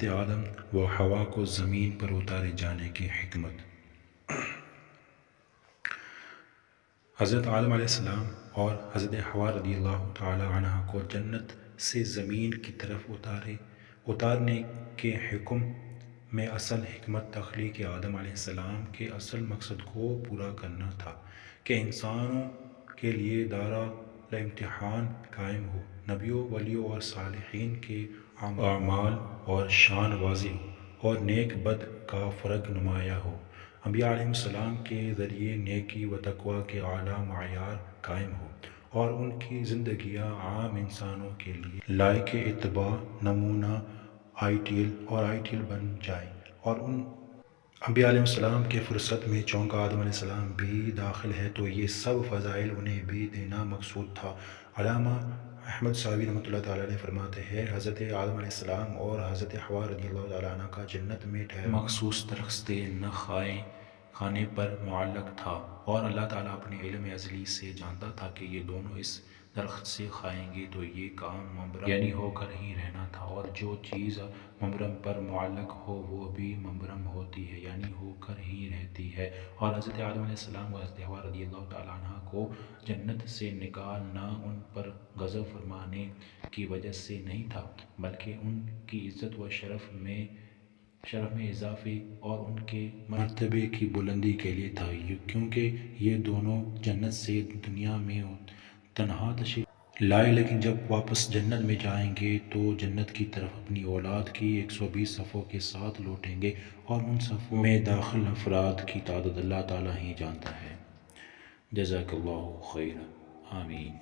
حضرت آدم و حوا کو زمین پر اتارے جانے کی حکمت۔ حضرت آدم علیہ السلام اور حضرت حوا رضی اللہ تعالی عنہ کو جنت سے زمین کی طرف اتارنے کے حکم میں اصل حکمت تخلیق آدم علیہ السلام کے اصل مقصد کو پورا کرنا تھا کہ انسانوں کے لیے دارالامتحان قائم ہو، نبیوں، ولیوں اور صالحین کے اعمال اور شان واضح ہو اور نیک بد کا فرق نمایاں ہو۔ انبیاء علیہم السلام کے ذریعے نیکی و تقوی کے اعلیٰ معیار قائم ہو اور ان کی زندگیاں عام انسانوں کے لیے لائق اتباع، نمونہ، آئیڈیل بن جائیں، اور ان انبیاء علیہ السلام کے فرست میں چونکہ آدم علیہ السلام بھی داخل ہے تو یہ سب فضائل انہیں بھی دینا مقصود تھا۔ علامہ احمد ساوی رحمۃ اللہ تعالیٰ علیہ فرماتے ہیں، حضرت آدم علیہ السلام اور حضرت حوا رضی اللہ تعالیٰ عنہ کا جنت میں ٹھہرنا مخصوص درخت نخائے کھانے پر معلق تھا، اور اللہ تعالیٰ اپنے علم ازلی سے جانتا تھا کہ یہ دونوں اس درخت سے کھائیں گے تو یہ کام مبرم یعنی ہو کر ہی رہنا تھا، اور جو چیز مبرم پر معلق ہو وہ بھی مبرم ہوتی ہے یعنی ہو کر ہی رہتی ہے۔ اور حضرت آدم علیہ السلام و حضرت حوا رضی اللہ تعالیٰ عنہ کو جنت سے نکالنا ان پر غضب فرمانے کی وجہ سے نہیں تھا، بلکہ ان کی عزت و شرف میں اضافے اور ان کے مرتبے کی بلندی کے لیے تھا، کیونکہ یہ دونوں جنت سے دنیا میں تنہا تشریف لائے، لیکن جب واپس جنت میں جائیں گے تو جنت کی طرف اپنی اولاد کی 120 صفوں کے ساتھ لوٹیں گے، اور ان صفوں میں داخل افراد کی تعداد اللہ تعالیٰ ہی جانتا ہے۔ جزاک اللہ خیر، آمین۔